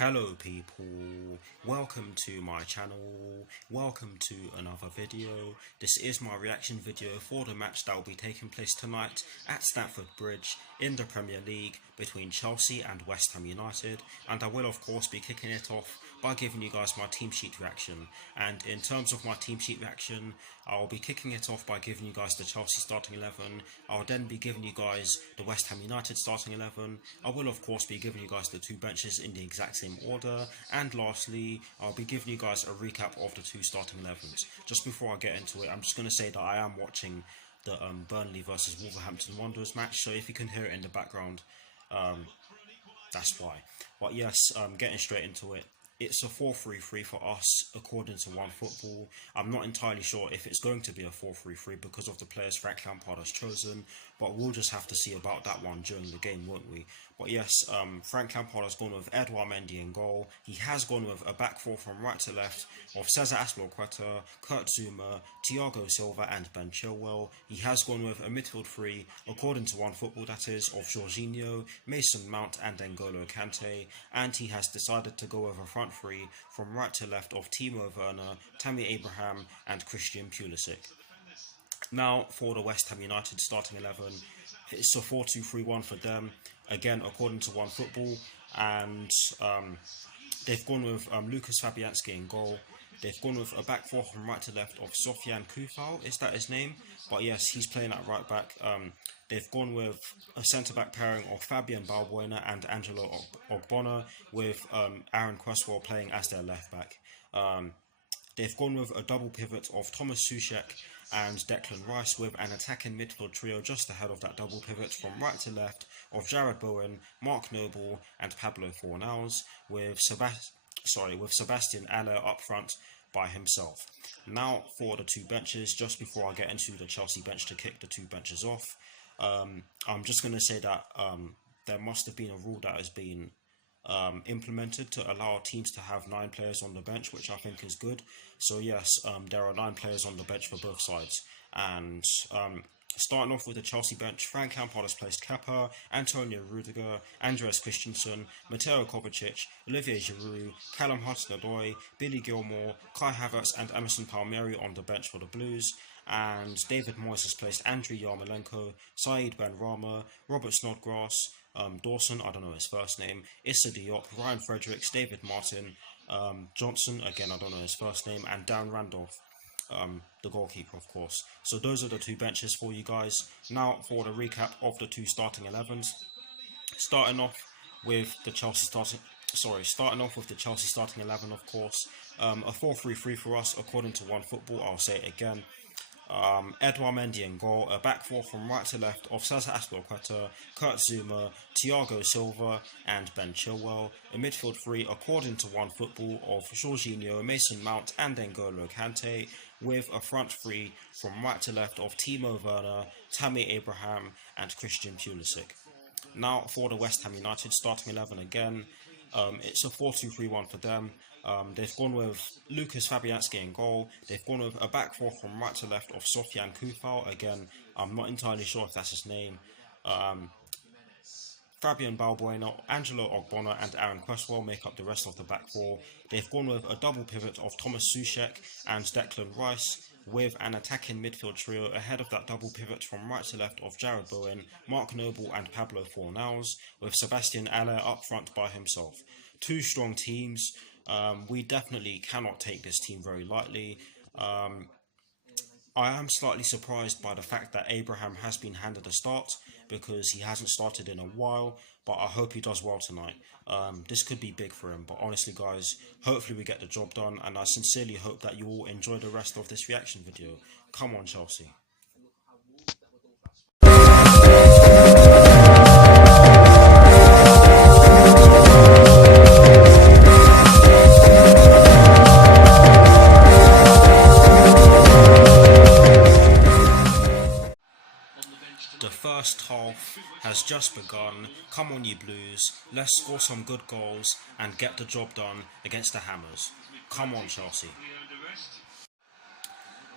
Hello people, welcome to my channel, welcome to another video. This is my reaction video for the match that will be taking place tonight at Stamford Bridge in the Premier League between Chelsea and West Ham United, and I will of course be kicking it off by giving you guys my team sheet reaction. And in terms of my team sheet reaction, I'll be kicking it off by giving you guys the Chelsea starting 11. I'll then be giving you guys the West Ham United starting 11. I will of course be giving you guys the two benches in the exact same order, and lastly I'll be giving you guys a recap of the two starting 11s. Just before I get into it, I'm just going to say that I am watching the Burnley versus Wolverhampton Wanderers match, so if you can hear it in the background, that's why. But yes, getting straight into it. It's a 4-3-3 for us according to OneFootball. I'm not entirely sure if it's going to be a 4-3-3 because of the players Frank Lampard has chosen, but we'll just have to see about that one during the game, won't we? But yes, Frank Lampard has gone with Edouard Mendy in goal. He has gone with a back four from right to left of Cesar Azpilicueta, Kurt Zouma, Thiago Silva and Ben Chilwell. He has gone with a midfield three, according to OneFootball that is, of Jorginho, Mason Mount and N'Golo Kante, and he has decided to go with a front three from right to left of Timo Werner, Tammy Abraham and Christian Pulisic. Now for the West Ham United starting 11, it's a 4-2-3-1 for them, again according to OneFootball, and they've gone with Lucas Fabianski in goal. They've gone with a back four from right to left of Sofiane CHEWHU, is that his name? But yes, he's playing at right back. They've gone with a centre-back pairing of Fabian Balbuena and Angelo Ogbonna, with Aaron Cresswell playing as their left back. They've gone with a double pivot of Thomas Soucek and Declan Rice, with an attacking midfield trio just ahead of that double pivot from right to left of Jared Bowen, Mark Noble and Pablo Fornals, with Sebastian Aller up front by himself. Now for the two benches, just before I get into the Chelsea bench to kick the two benches off, I'm just going to say that there must have been a rule that has been implemented to allow teams to have 9 players on the bench, which I think is good. So yes, there are 9 players on the bench for both sides. And starting off with the Chelsea bench, Frank Lampard has placed Kepa, Antonio Rudiger, Andreas Christensen, Mateo Kovacic, Olivier Giroud, Callum Hudson-Odoi, Billy Gilmore, Kai Havertz and Emerson Palmieri on the bench for the Blues. And David Moyes has placed Andriy Yarmolenko, Saeed Benrahma, Robert Snodgrass, Dawson, I don't know his first name, Issa Diop, Ryan Fredericks, David Martin, Johnson, again I don't know his first name, and Dan Randolph, the goalkeeper of course. So those are the two benches for you guys. Now for the recap of the two starting 11s. Starting off with the Chelsea starting 11, of course. A 4-3-3 for us according to OneFootball, I'll say it again. Edouard Mendy in goal, a back four from right to left of Cesar Azpilicueta, Kurt Zouma, Thiago Silva and Ben Chilwell. A midfield three according to OneFootball of Jorginho, Mason Mount and N'Golo Kante, with a front three from right to left of Timo Werner, Tammy Abraham and Christian Pulisic. Now for the West Ham United starting 11 again, it's a 4-2-3-1 for them. They've gone with Lucas Fabianski in goal. They've gone with a back four from right to left of Sofiane CHEWHU. Again, I'm not entirely sure if that's his name. Fabian Balbuena, Angelo Ogbonna and Aaron Cresswell make up the rest of the back four. They've gone with a double pivot of Thomas Soucek and Declan Rice, with an attacking midfield trio ahead of that double pivot from right to left of Jared Bowen, Mark Noble and Pablo Fornals, with Sebastian Aller up front by himself. Two strong teams. We definitely cannot take this team very lightly. I am slightly surprised by the fact that Abraham has been handed a start, because he hasn't started in a while, but I hope he does well tonight. This could be big for him, but honestly guys, hopefully we get the job done, and I sincerely hope that you all enjoy the rest of this reaction video. Come on Chelsea. The first half has just begun. Come on you Blues, let's score some good goals and get the job done against the Hammers. Come on Chelsea.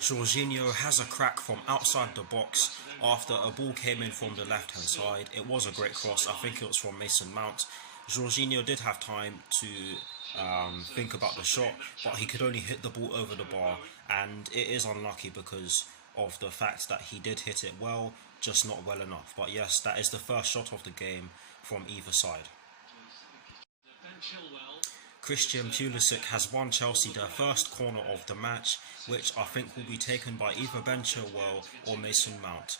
Jorginho has a crack from outside the box after a ball came in from the left hand side. It was a great cross, I think it was from Mason Mount. Jorginho did have time to think about the shot, but he could only hit the ball over the bar, and it is unlucky because of the fact that he did hit it well, just not well enough. But yes, that is the first shot of the game from either side. Christian Pulisic has won Chelsea their first corner of the match, which I think will be taken by either Ben Chilwell or Mason Mount.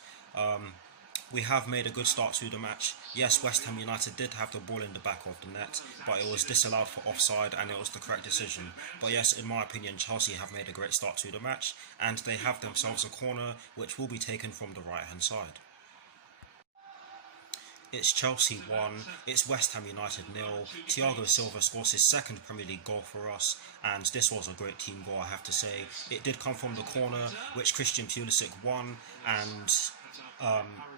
We have made a good start to the match. Yes, West Ham United did have the ball in the back of the net, but it was disallowed for offside and it was the correct decision. But yes, in my opinion, Chelsea have made a great start to the match, and they have themselves a corner which will be taken from the right hand side. It's Chelsea 1, it's West Ham United 0. Thiago Silva scores his second Premier League goal for us, and this was a great team goal, I have to say. It did come from the corner, which Christian Pulisic won, and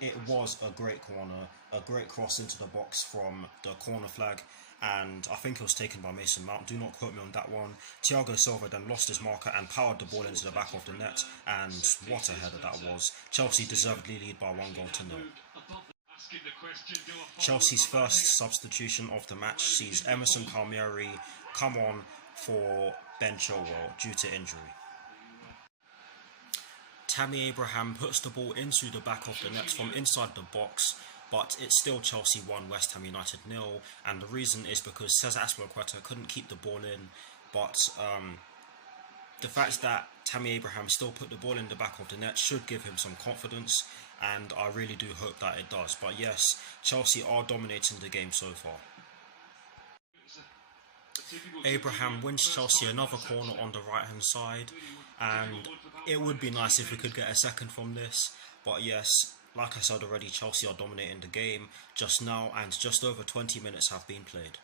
it was a great corner, a great cross into the box from the corner flag, and I think it was taken by Mason Mount. Do not quote me on that one. Thiago Silva then lost his marker and powered the ball into the back of the net, and what a header that was. Chelsea deservedly lead by 1-0. Chelsea's first substitution of the match sees Emerson Palmieri come on for Ben Chilwell due to injury. Tammy Abraham puts the ball into the back of the net from inside the box, but it's still Chelsea 1, West Ham United 0, and the reason is because Cesar Azpilicueta couldn't keep the ball in, but the fact that Tammy Abraham still put the ball in the back of the net should give him some confidence, and I really do hope that it does. But yes, Chelsea are dominating the game so far. Abraham wins Chelsea another corner on the right hand side, and it would be nice if we could get a second from this. But yes, like I said already, Chelsea are dominating the game just now, and just over 20 minutes have been played.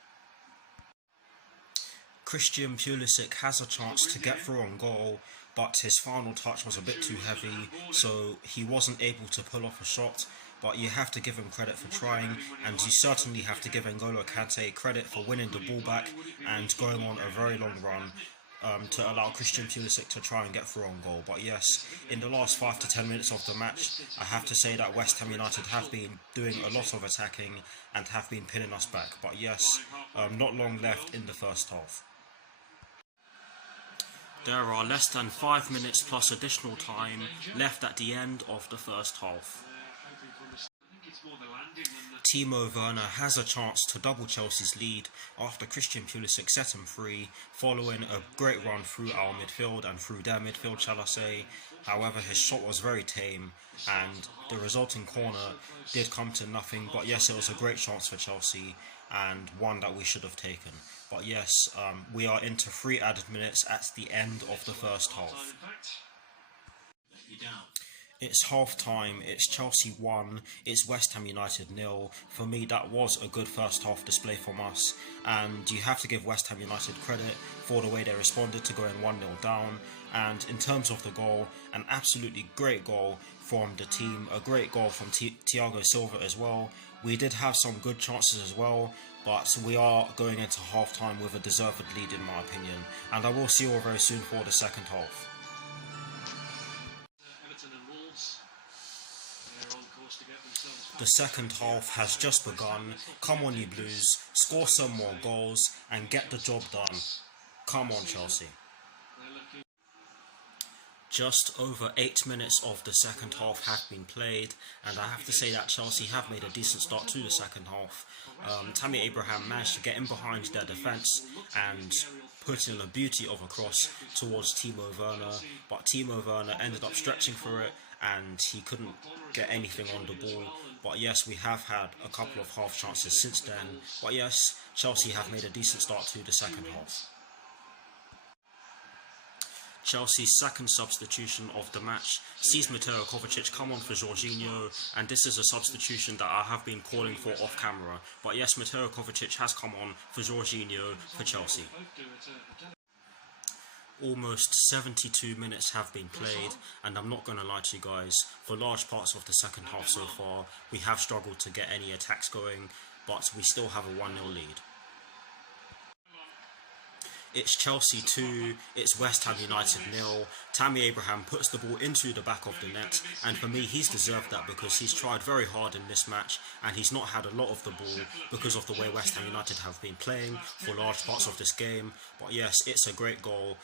Christian Pulisic has a chance to get through on goal, but his final touch was a bit too heavy, so he wasn't able to pull off a shot. But you have to give him credit for trying, and you certainly have to give N'Golo Kante credit for winning the ball back and going on a very long run to allow Christian Pulisic to try and get through on goal. But yes, in the last 5 to 10 minutes of the match, I have to say that West Ham United have been doing a lot of attacking and have been pinning us back. But yes, not long left in the first half. There are less than 5 minutes plus additional time left at the end of the first half. Timo Werner has a chance to double Chelsea's lead after Christian Pulisic set him free, following a great run through our midfield and through their midfield, shall I say. However, his shot was very tame, and the resulting corner did come to nothing. But yes, it was a great chance for Chelsea, and one that we should have taken. But yes, we are into 3 added minutes at the end of the first half. It's half time, it's Chelsea 1, it's West Ham United 0. For me, that was a good first half display from us, and you have to give West Ham United credit for the way they responded to going 1-0 down. And in terms of the goal, an absolutely great goal from the team, a great goal from Thiago Silva as well. We did have some good chances as well, but we are going into half time with a deserved lead in my opinion, and I will see you all very soon for the second half. The second half has just begun. Come on you Blues, score some more goals and get the job done. Come on Chelsea. Just over 8 minutes of the second half have been played, and I have to say that Chelsea have made a decent start to the second half. Tammy Abraham managed to get in behind their defence and put in a beauty of a cross towards Timo Werner, but Timo Werner ended up stretching for it and he couldn't get anything on the ball. But yes, we have had a couple of half chances since then. But yes, Chelsea have made a decent start to the second half. Chelsea's second substitution of the match sees Mateo Kovacic come on for Jorginho, and this is a substitution that I have been calling for off camera. But yes, Mateo Kovacic has come on for Jorginho for Chelsea. Almost 72 minutes have been played, and I'm not going to lie to you guys, for large parts of the second half so far, we have struggled to get any attacks going, but we still have a 1-0 lead. It's Chelsea 2, it's West Ham United 0. Tammy Abraham puts the ball into the back of the net, and for me he's deserved that because he's tried very hard in this match and he's not had a lot of the ball because of the way West Ham United have been playing for large parts of this game. But yes, it's a great goal.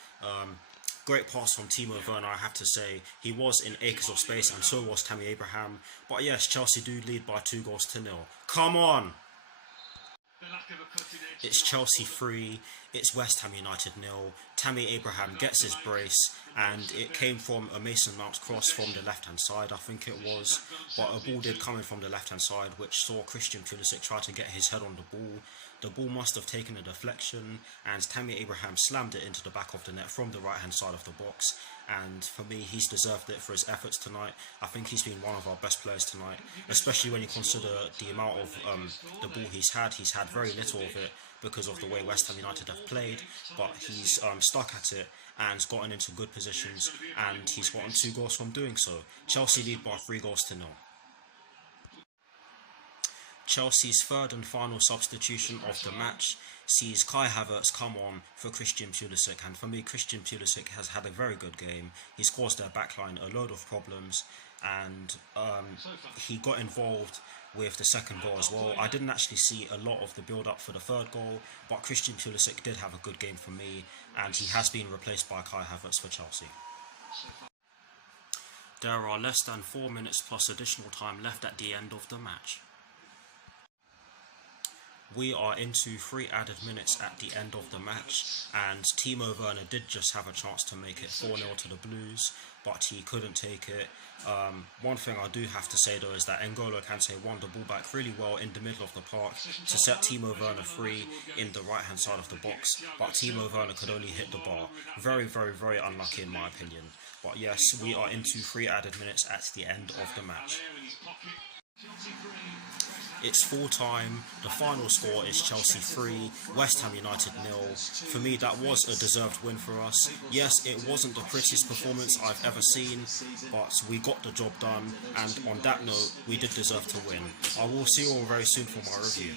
Great pass from Timo Werner, I have to say. He was in acres of space and so was Tammy Abraham. But yes, Chelsea do lead by 2-0. Come on! It's Chelsea 3, it's West Ham United 0. Tammy Abraham gets his brace, and it came from a Mason Mount cross from the left hand side, I think it was. But a ball did come in from the left hand side, which saw Christian Pulisic try to get his head on the ball. The ball must have taken a deflection, and Tammy Abraham slammed it into the back of the net from the right hand side of the box. And for me, he's deserved it for his efforts tonight. I think he's been one of our best players tonight, especially when you consider the amount of the ball he's had. He's had very little of it because of the way West Ham United have played, but he's stuck at it and gotten into good positions, and he's gotten 2 goals from doing so. Chelsea lead by 3-0. Chelsea's third and final substitution of the match sees Kai Havertz come on for Christian Pulisic, and for me Christian Pulisic has had a very good game. He's caused their backline a load of problems, and he got involved with the second goal as well. I didn't actually see a lot of the build up for the third goal, but Christian Pulisic did have a good game for me, and he has been replaced by Kai Havertz for Chelsea. There are less than 4 minutes plus additional time left at the end of the match. We are into 3 added minutes at the end of the match, and Timo Werner did just have a chance to make it 4-0 to the Blues, but he couldn't take it. One thing I do have to say though is that N'Golo Kante won the ball back really well in the middle of the park to set Timo Werner free in the right hand side of the box, but Timo Werner could only hit the bar. Very, very, very unlucky in my opinion. But yes, we are into 3 added minutes at the end of the match. It's full time, the final score is Chelsea 3, West Ham United 0. For me that was a deserved win for us. Yes, it wasn't the prettiest performance I've ever seen, but we got the job done, and on that note we did deserve to win. I will see you all very soon for my review.